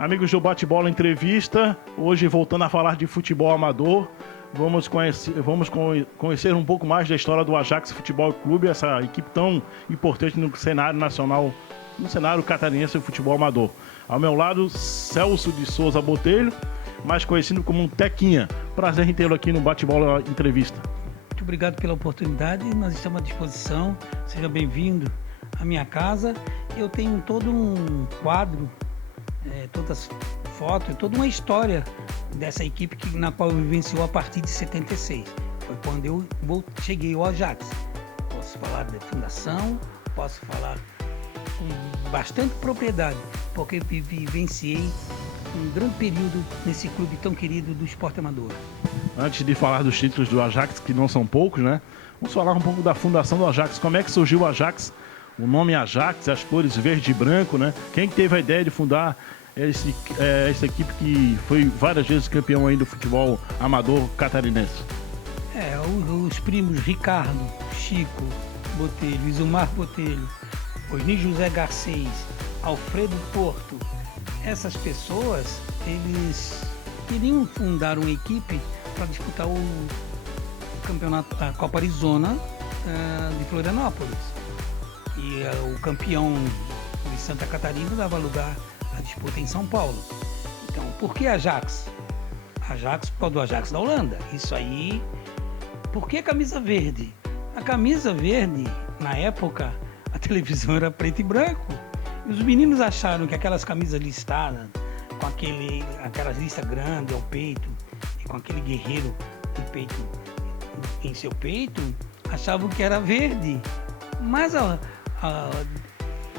Amigos do Bate-Bola Entrevista, hoje voltando a falar de futebol amador, vamos conhecer um pouco mais da história do Ajax Futebol Clube, essa equipe tão importante no cenário nacional, no cenário catarinense do futebol amador. Ao meu lado, Celso de Souza Botelho, mais conhecido como Tequinha. Prazer em tê-lo aqui no Bate-Bola Entrevista. Muito obrigado pela oportunidade, nós estamos à disposição, seja bem-vindo à minha casa. Eu tenho todo um quadro, todas as fotos, toda uma história dessa equipe na qual eu vivenciou a partir de 76. Foi quando eu cheguei ao Ajax. Posso falar da fundação, posso falar com bastante propriedade, porque vivenciei um grande período nesse clube tão querido do esporte amador. Antes de falar dos títulos do Ajax, que não são poucos, né? Vamos falar um pouco da fundação do Ajax. Como é que surgiu o Ajax? O nome Ajax, as cores verde e branco, né? Quem teve a ideia de fundar essa equipe que foi várias vezes campeão aí do futebol amador catarinense? Os primos Ricardo, Chico Botelho, Isumar Botelho, Osni José Garcês, Alfredo Porto. Essas pessoas, eles queriam fundar uma equipe para disputar o campeonato, a Copa Arizona de Florianópolis. E o campeão de Santa Catarina dava lugar à disputa em São Paulo. Então, por que Ajax? Ajax por causa do Ajax da Holanda. Isso aí. Por que a camisa verde? A camisa verde, na época, a televisão era preto e branco. E os meninos acharam que aquelas camisas listadas, com aquelas listas grandes ao peito, e com aquele guerreiro em seu peito, achavam que era verde. Mas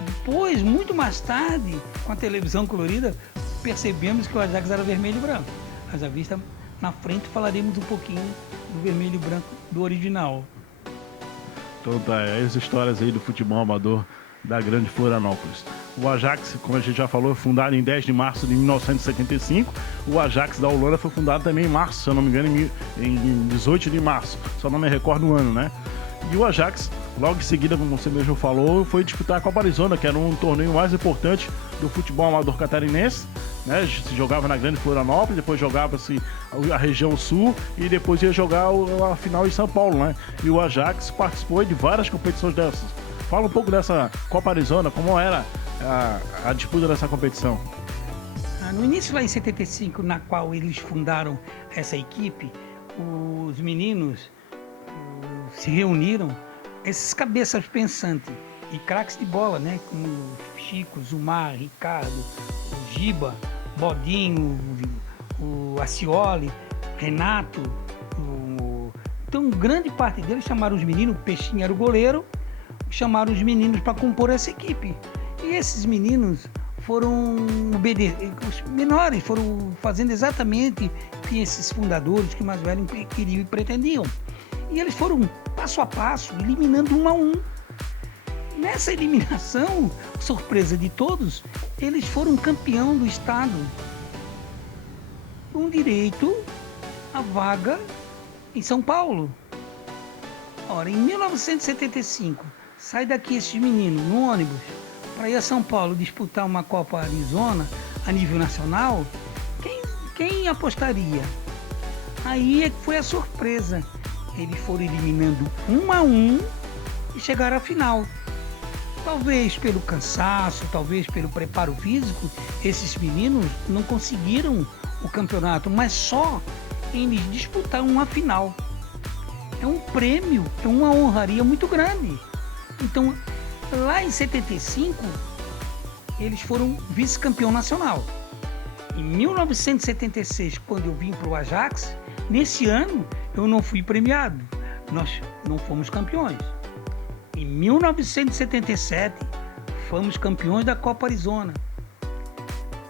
depois, muito mais tarde, com a televisão colorida, percebemos que o Ajax era vermelho e branco. Mas à vista, na frente, falaremos um pouquinho do vermelho e branco do original. Então tá, as histórias aí do futebol amador da grande Florianópolis. O Ajax, como a gente já falou, foi fundado em 10 de março de 1975. O Ajax da Holanda foi fundado também em março, se eu não me engano, em 18 de março. Só não me recordo o ano, né? E o Ajax, logo em seguida, como você mesmo falou, foi disputar a Copa Arizona, que era um torneio mais importante do futebol amador catarinense, né? Se jogava na grande Florianópolis, depois jogava-se a região sul e depois ia jogar a final em São Paulo, né? E o Ajax participou de várias competições dessas. Fala um pouco dessa Copa Arizona, como era a disputa dessa competição. No início, lá em 75, na qual eles fundaram essa equipe, os meninos se reuniram, esses cabeças pensantes e craques de bola, né? Como Chico, Zumar, Ricardo, o Giba, Bodinho, o Acioli, Renato. Então, grande parte deles chamaram os meninos, o Peixinho era o goleiro, chamaram os meninos para compor essa equipe. E esses meninos foram os menores foram fazendo exatamente o que esses fundadores, que mais velhos queriam e pretendiam. E eles foram passo a passo, eliminando um a um. Nessa eliminação, surpresa de todos, eles foram campeão do estado, com direito à vaga em São Paulo. Ora, em 1975, sai daqui esses meninos no ônibus para ir a São Paulo disputar uma Copa Arizona a nível nacional. Quem apostaria? Aí é que foi a surpresa. Eles foram eliminando um a um e chegaram à final. Talvez pelo cansaço, talvez pelo preparo físico, esses meninos não conseguiram o campeonato, mas só eles disputaram uma final. É um prêmio, é uma honraria muito grande. Então, lá em 75, eles foram vice-campeão nacional. Em 1976, quando eu vim para o Ajax, nesse ano eu não fui premiado. Nós não fomos campeões. Em 1977, fomos campeões da Copa Arizona,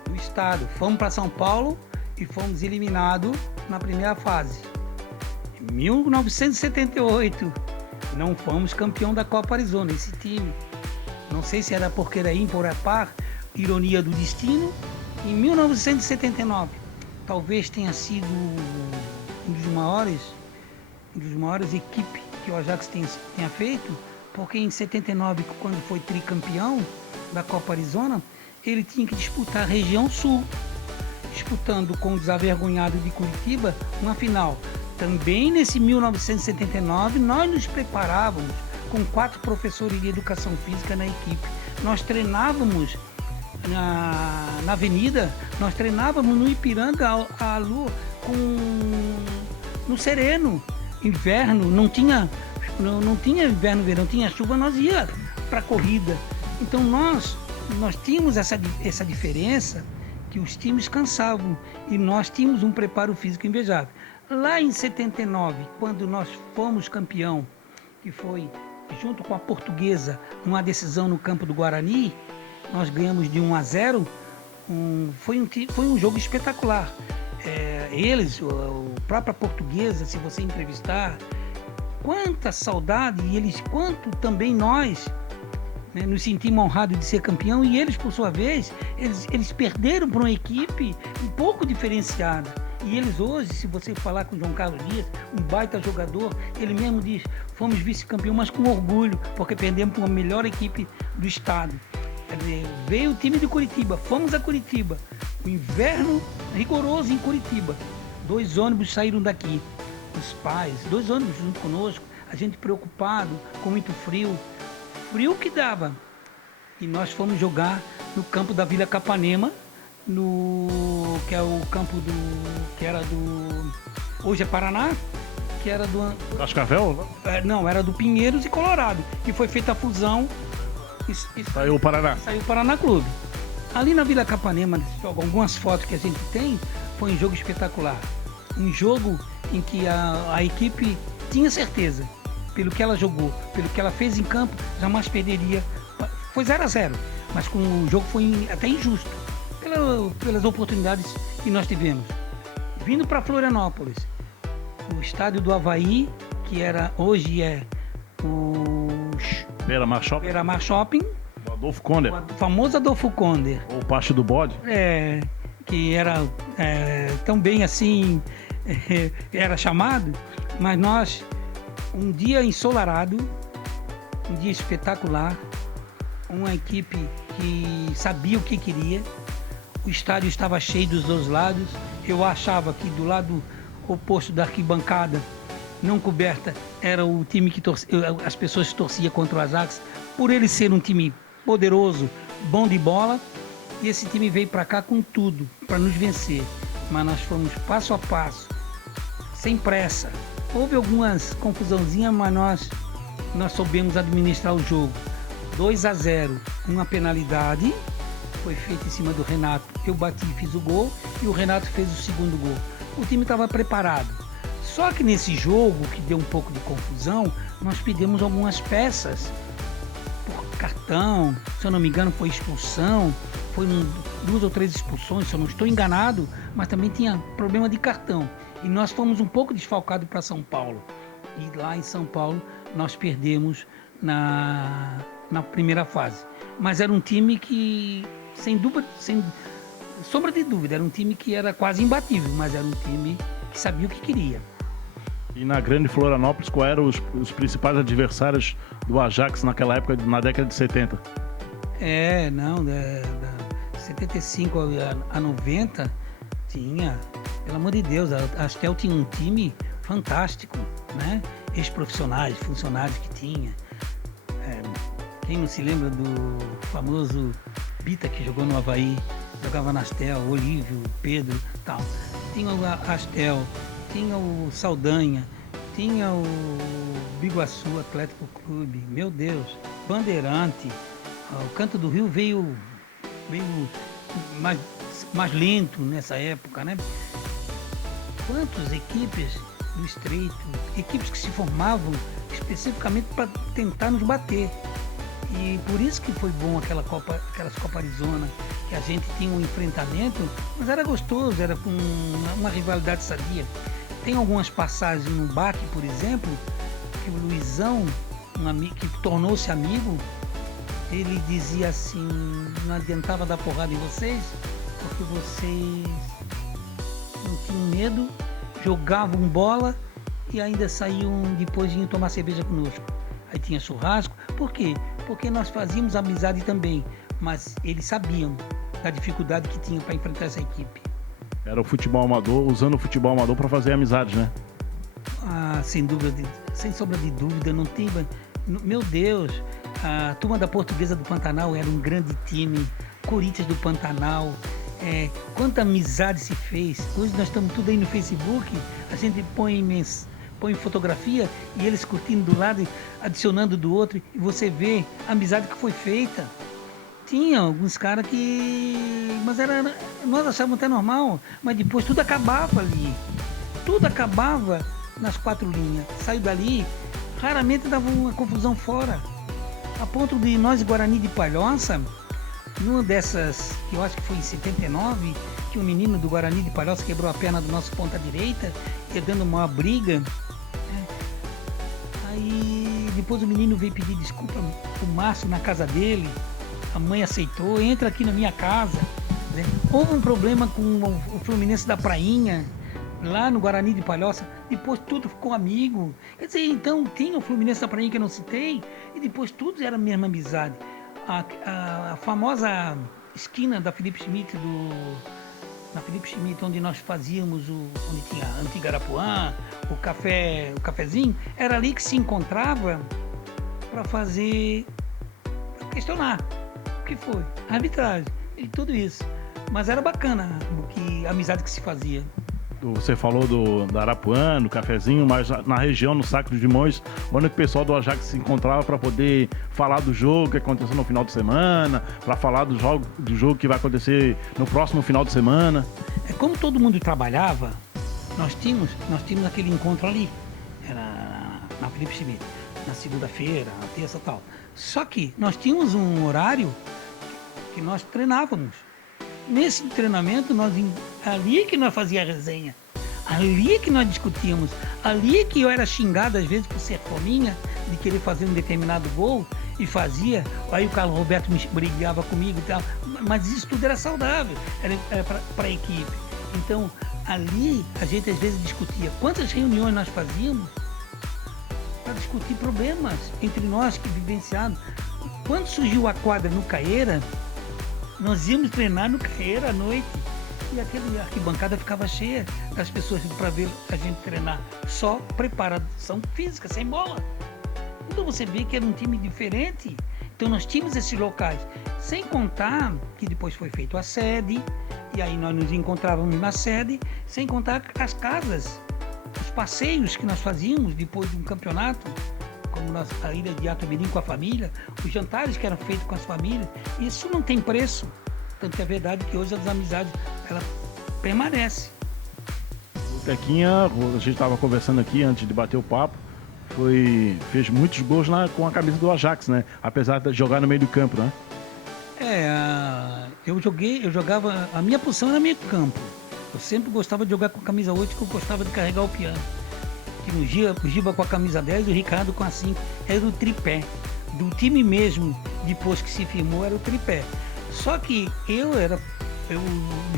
do estado. Fomos para São Paulo e fomos eliminados na primeira fase. Em 1978, não fomos campeão da Copa Arizona, esse time. Não sei se era porque era ímpar ou par, ironia do destino. Em 1979, talvez tenha sido um dos maiores equipes que o Ajax tenha feito, porque em 79, quando foi tricampeão da Copa Arizona, ele tinha que disputar a região sul, disputando com o desavergonhado de Curitiba uma final. Também nesse 1979, nós nos preparávamos com 4 professores de educação física na equipe. Nós treinávamos na avenida, nós treinávamos no Ipiranga, no sereno. Inverno, não tinha inverno, verão, tinha chuva, nós ia para corrida. Então nós tínhamos essa diferença, que os times cansavam e nós tínhamos um preparo físico invejável. Lá em 79, quando nós fomos campeão, que foi junto com a Portuguesa, numa decisão no campo do Guarani, nós ganhamos de 1-0, foi um jogo espetacular. A própria Portuguesa, se você entrevistar, quanta saudade, e quanto também nós, né, nos sentimos honrados de ser campeão, e eles, por sua vez, eles perderam para uma equipe um pouco diferenciada. E eles hoje, se você falar com o João Carlos Dias, um baita jogador, ele mesmo diz, fomos vice-campeão, mas com orgulho, porque perdemos para a melhor equipe do estado. Quer dizer, veio o time de Curitiba, fomos a Curitiba, o inverno rigoroso em Curitiba. 2 ônibus saíram daqui, os pais, 2 ônibus junto conosco, a gente preocupado, com muito frio que dava. E nós fomos jogar no campo da Vila Capanema, que é o campo que era do, hoje é Paraná, que era do Cascavel? Não, era do Pinheiros e Colorado, que foi feita a fusão e saiu o Paraná. Saiu o Paraná Clube. Ali na Vila Capanema, algumas fotos que a gente tem, foi um jogo espetacular. Um jogo em que a equipe tinha certeza, pelo que ela jogou, pelo que ela fez em campo, jamais perderia. Foi 0-0, mas o jogo foi até injusto, pelas oportunidades que nós tivemos. Vindo para Florianópolis, o estádio do Avaí, que hoje é o Beira-Mar Shopping. O Adolfo Conde. O famoso Adolfo Conde. Ou o Pasto do Bode. Que era tão bem assim, era chamado, mas nós, um dia ensolarado, um dia espetacular, uma equipe que sabia o que queria, o estádio estava cheio dos 2 lados, eu achava que do lado oposto da arquibancada, não coberta, era o time que as pessoas torciam contra o Ajax, por ele ser um time poderoso, bom de bola, e esse time veio para cá com tudo, para nos vencer. Mas nós fomos passo a passo, sem pressa. Houve algumas confusãozinhas, mas nós soubemos administrar o jogo. 2-0, uma penalidade, foi feita em cima do Renato. Eu bati e fiz o gol, e o Renato fez o segundo gol. O time estava preparado. Só que nesse jogo, que deu um pouco de confusão, nós perdemos algumas peças por cartão, se eu não me engano foi expulsão, foi 2 ou 3 expulsões, se eu não estou enganado, mas também tinha problema de cartão. E nós fomos um pouco desfalcados para São Paulo. E lá em São Paulo nós perdemos na primeira fase. Mas era um time que, sem sombra de dúvida, era um time que era quase imbatível, mas era um time que sabia o que queria. E na grande Florianópolis, quais eram os principais adversários do Ajax naquela época, na década de 70? Da 75 a 90 tinha, pelo amor de Deus, a Astel tinha um time fantástico, né? Ex-profissionais, funcionários que tinha. Quem não se lembra do famoso Bita, que jogou no Avaí, jogava na Astel, Olívio, Pedro, tal. Tinha a Astel, tinha o Saldanha, tinha o Biguaçu Atlético Clube, meu Deus, Bandeirante. O Canto do Rio veio mais lento nessa época, né? Quantas equipes do Estreito, equipes que se formavam especificamente para tentar nos bater. E por isso que foi bom aquelas Copa Arizona, que a gente tinha um enfrentamento, mas era gostoso, era com uma rivalidade sadia. Tem algumas passagens no Baque, por exemplo, que o Luizão, um amigo que tornou-se amigo, ele dizia assim, não adiantava dar porrada em vocês, porque vocês não tinham medo, jogavam bola e ainda saíam depois de tomar cerveja conosco. Aí tinha churrasco. Por quê? Porque nós fazíamos amizade também mas eles sabiam da dificuldade que tinha para enfrentar essa equipe. Era o futebol amador, usando o futebol amador para fazer amizades, né? Ah, sem sombra de dúvida, não tem. Meu Deus, a turma da Portuguesa do Pantanal era um grande time, Corinthians do Pantanal. Quanta amizade se fez. Hoje nós estamos tudo aí no Facebook, a gente põe fotografia e eles curtindo do lado, adicionando do outro, e você vê a amizade que foi feita. Tinha alguns caras que. Mas nós achávamos até normal, mas depois tudo acabava ali. Tudo acabava nas 4 linhas. Saiu dali, raramente dava uma confusão fora. A ponto de nós, Guarani de Palhoça, numa dessas, que eu acho que foi em 79, que um menino do Guarani de Palhoça quebrou a perna do nosso ponta direita, e dando uma briga. Aí depois o menino veio pedir desculpa pro Márcio na casa dele. A mãe aceitou, entra aqui na minha casa. Né? Houve um problema com o Fluminense da Prainha, lá no Guarani de Palhoça. Depois tudo ficou amigo. Quer dizer, então tinha o Fluminense da Prainha que eu não citei, e depois tudo era a mesma amizade. A famosa esquina da Felipe Schmidt, na Felipe Schmidt, onde nós fazíamos, onde tinha a antiga Arapuã, o cafezinho, era ali que se encontrava para questionar o que foi, a arbitragem e tudo isso. Mas era bacana a amizade que se fazia. Você falou da Arapuã, do cafezinho, mas na região, no Sacro de Montes, onde o pessoal do Ajax se encontrava para poder falar do jogo que aconteceu no final de semana, para falar do jogo que vai acontecer no próximo final de semana. Como todo mundo trabalhava, nós tínhamos aquele encontro ali, era na Felipe Schmidt, na segunda-feira, na terça e tal. Só que nós tínhamos um horário que nós treinávamos. Nesse treinamento, ali que nós fazíamos a resenha, ali que nós discutíamos, ali que eu era xingado às vezes por ser fominha, de querer fazer um determinado gol, e fazia, aí o Carlos Roberto me brigava comigo e tal, mas isso tudo era saudável, era para a equipe. Então, ali a gente às vezes discutia. Quantas reuniões nós fazíamos para discutir problemas entre nós que vivenciavam? Quando surgiu a quadra no Caeira, nós íamos treinar no Caeira à noite e aquela arquibancada ficava cheia das pessoas para ver a gente treinar. Só preparação física, sem bola. Então você vê que era um time diferente. Então nós tínhamos esses locais. Sem contar que depois foi feito a sede, e aí nós nos encontrávamos na sede, sem contar as casas, os passeios que nós fazíamos depois de um campeonato, como a ilha de Atomirim com a família, os jantares que eram feitos com as famílias. Isso não tem preço. Tanto que é verdade que hoje as amizades, ela permanece. O Tequinha, a gente estava conversando aqui antes de bater o papo, fez muitos gols com a camisa do Ajax, né? Apesar de jogar no meio do campo, né? Eu jogava, a minha posição era meio campo. Eu sempre gostava de jogar com a camisa 8, que eu gostava de carregar o piano. Que o Giba com a camisa 10 e o Ricardo com a 5. Era o tripé. Do time mesmo, depois que se firmou, era o tripé. Só que eu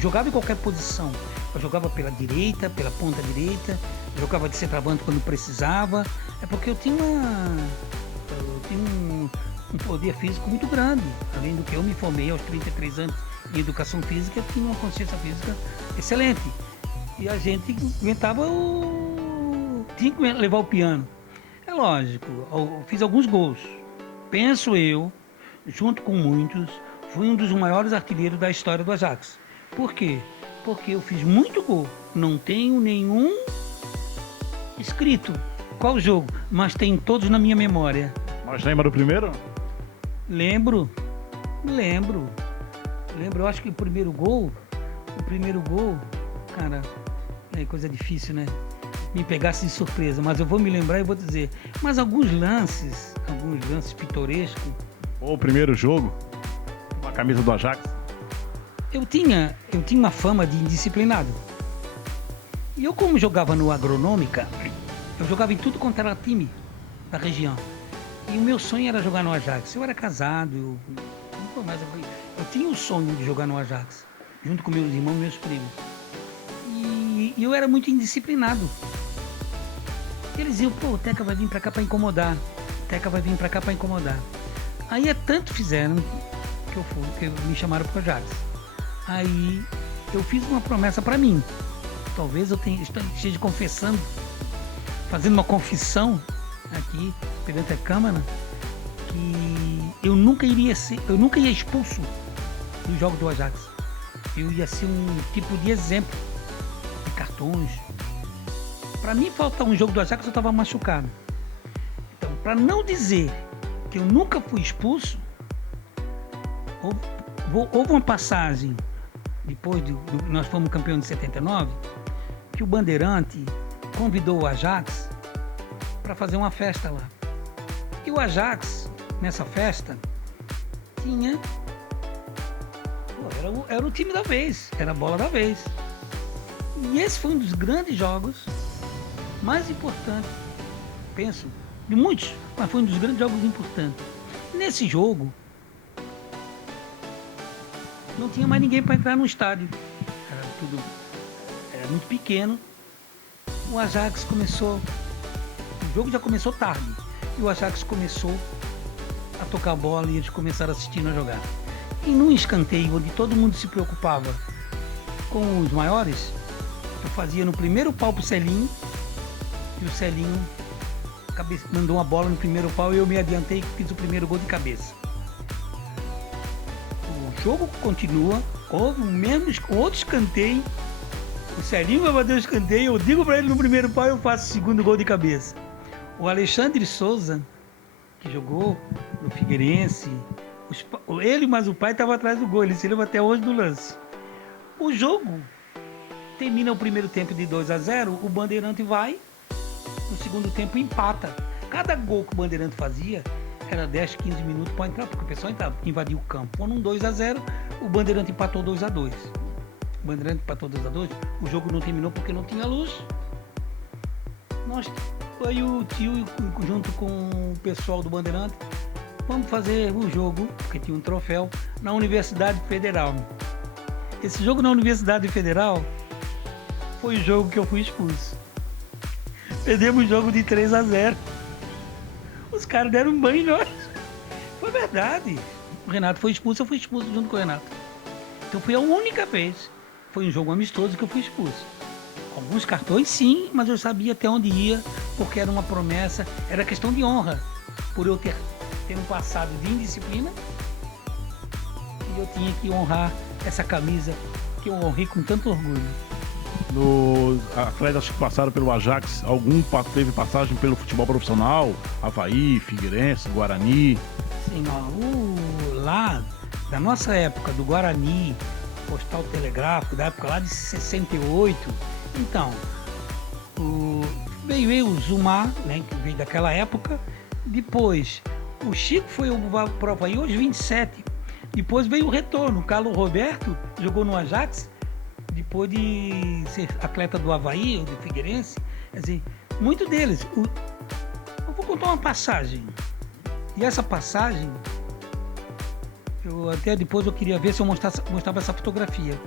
jogava em qualquer posição. Eu jogava pela direita, pela ponta direita, jogava de centroavante quando precisava. É porque eu tinha um poder físico muito grande. Além do que eu me formei aos 33 anos em educação física, eu tinha uma consciência física excelente. E a gente aguentava tinha que levar o piano. É lógico, eu fiz alguns gols. Penso eu, junto com muitos, fui um dos maiores artilheiros da história do Ajax. Por quê? Porque eu fiz muito gol. Não tenho nenhum escrito qual jogo, mas tem todos na minha memória. Mas lembra do primeiro? Lembro. Eu acho que o primeiro gol, cara, é coisa difícil, né? Me pegasse de surpresa, mas eu vou me lembrar e vou dizer. Mas alguns lances pitorescos. Ou o primeiro jogo, com a camisa do Ajax? Eu tinha uma fama de indisciplinado. E eu, como jogava no Agronômica, eu jogava em tudo quanto era time da região. E o meu sonho era jogar no Ajax. Eu era casado, eu tinha o sonho de jogar no Ajax, junto com meus irmãos e meus primos. E eu era muito indisciplinado. Eles diziam, o Teca vai vir pra cá pra incomodar. Aí tanto fizeram que me chamaram para o Ajax. Aí eu fiz uma promessa para mim. Talvez eu esteja confessando, fazendo uma confissão aqui perante a Câmara, que eu nunca ia expulso do jogo do Ajax. Eu ia ser um tipo de exemplo de cartões. Para mim faltar um jogo do Ajax, eu estava machucado. Então, para não dizer que eu nunca fui expulso, houve uma passagem depois nós fomos campeão de 79, que o Bandeirante convidou o Ajax para fazer uma festa lá. E o Ajax, nessa festa, tinha... era o time da vez, era a bola da vez. E esse foi um dos grandes jogos mais importantes, penso, de muitos, mas foi um dos grandes jogos importantes. Nesse jogo, não tinha mais ninguém para entrar no estádio. Era muito pequeno. O Ajax começou... O jogo já começou tarde. E o Ajax começou a tocar bola e eles começaram a assistir a jogar. E num escanteio onde todo mundo se preocupava com os maiores, eu fazia no primeiro pau pro Celinho, e o Celinho mandou uma bola no primeiro pau e eu me adiantei e fiz o primeiro gol de cabeça. O jogo continua, houve outro escanteio, o Celinho vai bater o escanteio, eu digo para ele no primeiro pau e eu faço o segundo gol de cabeça. O Alexandre Souza, que jogou no Figueirense, ele mais o pai estavam atrás do gol, ele se lembra até hoje do lance. O jogo termina o primeiro tempo de 2-0, o Bandeirante vai, no segundo tempo empata. Cada gol que o Bandeirante fazia era 10, 15 minutos para entrar, porque o pessoal invadiu o campo. Quando 2-0, o Bandeirante empatou 2-2. O Bandeirante empatou 2-2, o jogo não terminou porque não tinha luz. Foi o tio, junto com o pessoal do Bandeirante, vamos fazer o jogo, porque tinha um troféu, na Universidade Federal. Esse jogo na Universidade Federal foi o jogo que eu fui expulso. Perdemos o jogo de 3-0. Os caras deram um banho em nós. Foi verdade. O Renato foi expulso, eu fui expulso junto com o Renato. Então foi a única vez. Foi um jogo amistoso que eu fui expulso. Alguns cartões sim, mas eu sabia até onde ia, porque era uma promessa, era questão de honra. Por eu ter um passado de indisciplina, e eu tinha que honrar essa camisa que eu honrei com tanto orgulho. Nos atletas que passaram pelo Ajax, algum teve passagem pelo futebol profissional? Avaí, Figueirense, Guarani? Sim, lá, da nossa época, do Guarani, Postal Telegráfico, da época lá de 68, então, veio o Zumar, né, que veio daquela época, depois o Chico foi para o Avaí aos 27, depois veio o retorno, o Carlos Roberto jogou no Ajax, depois de ser atleta do Avaí ou do Figueirense, quer dizer, muitos deles. Eu vou contar uma passagem, e essa passagem, até depois eu queria ver se eu mostrava essa fotografia.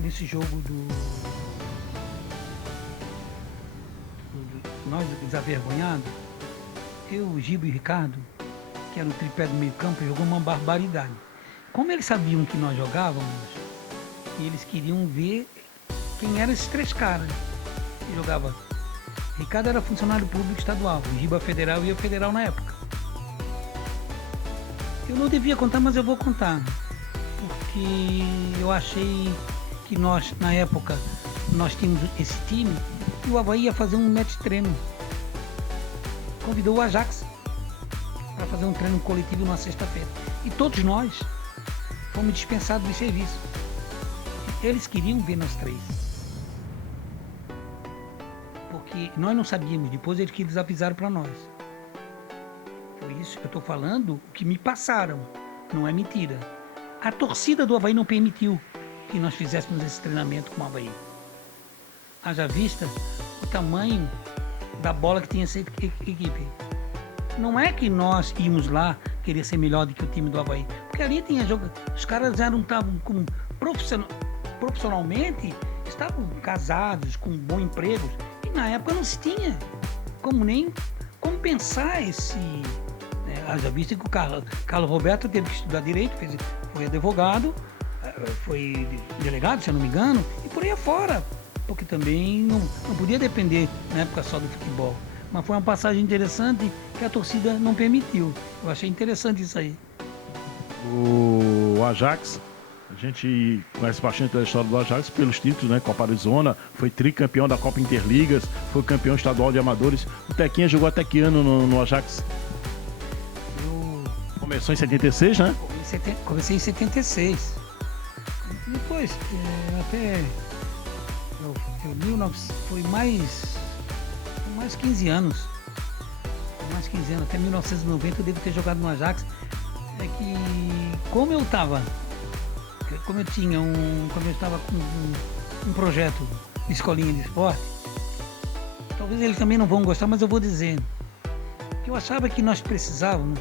Nesse jogo nós desavergonhados, eu, o Gibo e o Ricardo, que era o tripé do meio campo, jogou uma barbaridade. Como eles sabiam que nós jogávamos, eles queriam ver quem eram esses três caras que jogavam. Ricardo era funcionário público estadual, o Giba federal e eu federal na época. Eu não devia contar, mas eu vou contar, porque eu achei que nós, na época, nós tínhamos esse time e o Avaí ia fazer um match treino. Convidou o Ajax para fazer um treino coletivo na sexta-feira. E todos nós fomos dispensados de serviço. Eles queriam ver nós três. Porque nós não sabíamos, depois eles avisaram para nós. Foi isso que eu estou falando, o que me passaram, não é mentira. A torcida do Avaí não permitiu que nós fizéssemos esse treinamento com o Avaí. Haja vista o tamanho da bola que tinha essa equipe. Não é que nós íamos lá querer ser melhor do que o time do Avaí, porque ali tinha jogo, os caras estavam com profissionalmente, estavam casados, com bons empregos, e na época não se tinha como pensar Haja vista que o Carlos Roberto teve que estudar direito, foi advogado, foi delegado, se eu não me engano, e por aí afora, porque também não podia depender na época só do futebol. Mas foi uma passagem interessante que a torcida não permitiu. Eu achei interessante isso aí. O Ajax, a gente conhece bastante da história do Ajax pelos títulos, né? Copa Arizona, foi tricampeão da Copa Interligas, foi campeão estadual de amadores. O Tequinha jogou até que ano no Ajax? Começou em 76, né? Comecei em 76. Depois, até... Foi mais 15 anos. Foi mais 15 anos. Até 1990 eu devo ter jogado no Ajax. É que, como eu estava com um projeto de escolinha de esporte, talvez eles também não vão gostar, mas eu vou dizer que eu achava que nós precisávamos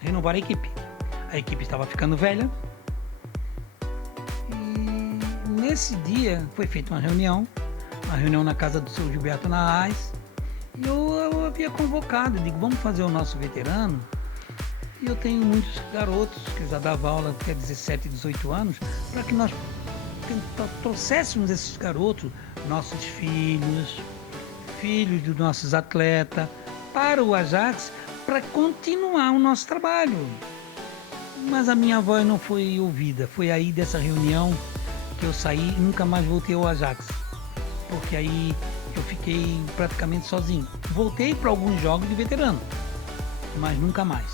renovar a equipe. A equipe estava ficando velha e nesse dia foi feita uma reunião na casa do seu Gilberto Narrais, e eu havia convocado, digo, vamos fazer o nosso veterano, e eu tenho muitos garotos que eu já dava aula até 17, 18 anos, para que nós trouxéssemos esses garotos, nossos filhos dos nossos atletas, para o Ajax, para continuar o nosso trabalho. Mas a minha voz não foi ouvida. Foi aí dessa reunião que eu saí e nunca mais voltei ao Ajax. Porque aí eu fiquei praticamente sozinho. Voltei para alguns jogos de veterano, mas nunca mais.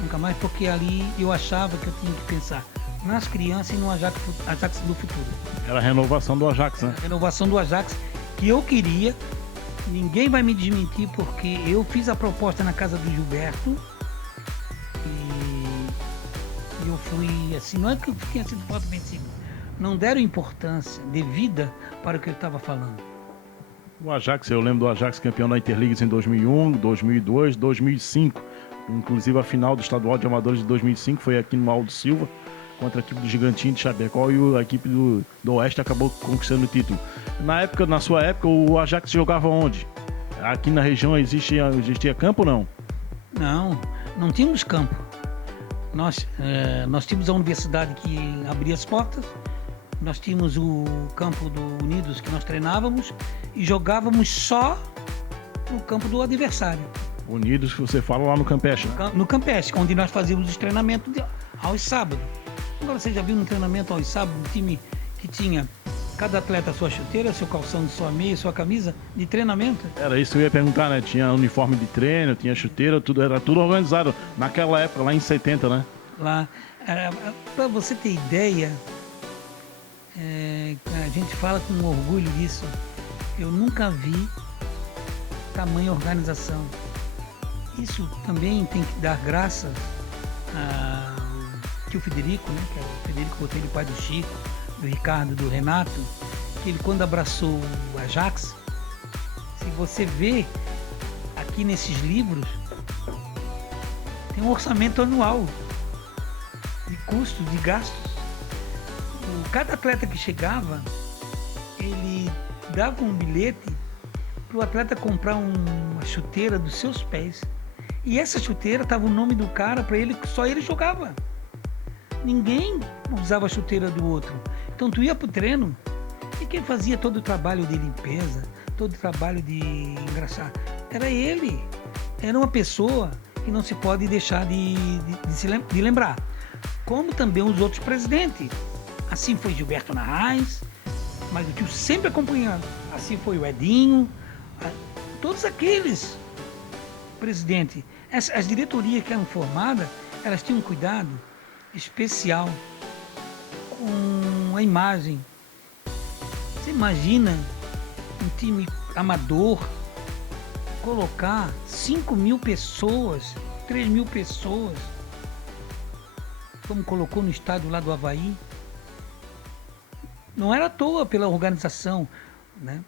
Nunca mais, porque ali eu achava que eu tinha que pensar nas crianças e no Ajax do futuro. Era a renovação do Ajax, né? A renovação do Ajax que eu queria. Ninguém vai me desmentir, porque eu fiz a proposta na casa do Gilberto e eu fui assim, não é que eu tinha sido voto vencido, não deram importância devida para o que eu estava falando. O Ajax, eu lembro do Ajax campeão da Interligas em 2001, 2002, 2005, inclusive a final do estadual de amadores de 2005 foi aqui no Aldo Silva, contra a equipe do Gigantinho de Chapecó, e a equipe do Oeste acabou conquistando o título. Na sua época, o Ajax jogava onde? Aqui na região existia campo ou não? Não tínhamos campo. Nós tínhamos a universidade que abria as portas, nós tínhamos o campo do Unidos que nós treinávamos e jogávamos só no campo do adversário. Unidos que você fala lá no Campeche, né? No Campeche, onde nós fazíamos os treinamentos aos sábados. Agora você já viu no treinamento aos sábados um time que tinha cada atleta sua chuteira, seu calção, sua meia, sua camisa de treinamento? Era isso que eu ia perguntar, né? Tinha uniforme de treino, tinha chuteira, era tudo organizado naquela época, lá em 70, né? Lá, para você ter ideia, a gente fala com orgulho disso, eu nunca vi tamanha organização. Isso também tem que dar graças que o Federico, né, que é o Federico Botelho, pai do Chico, do Ricardo, do Renato, que ele, quando abraçou o Ajax, se você vê aqui nesses livros, tem um orçamento anual de custos, de gastos. Cada atleta que chegava, ele dava um bilhete para o atleta comprar uma chuteira dos seus pés. E essa chuteira tava o nome do cara, para ele, só ele jogava. Ninguém usava a chuteira do outro. Então tu ia pro treino e quem fazia todo o trabalho de limpeza, todo o trabalho de engraxar, era ele. Era uma pessoa que não se pode deixar de lembrar. Como também os outros presidentes. Assim foi Gilberto Narrais, mas o tio sempre acompanhando. Assim foi o Edinho, todos aqueles presidentes. As diretorias que eram formadas, elas tinham um cuidado especial com a imagem. Você imagina um time amador colocar 5.000 pessoas, 3.000 pessoas, como colocou no estádio lá do Avaí? Não era à toa pela organização, né?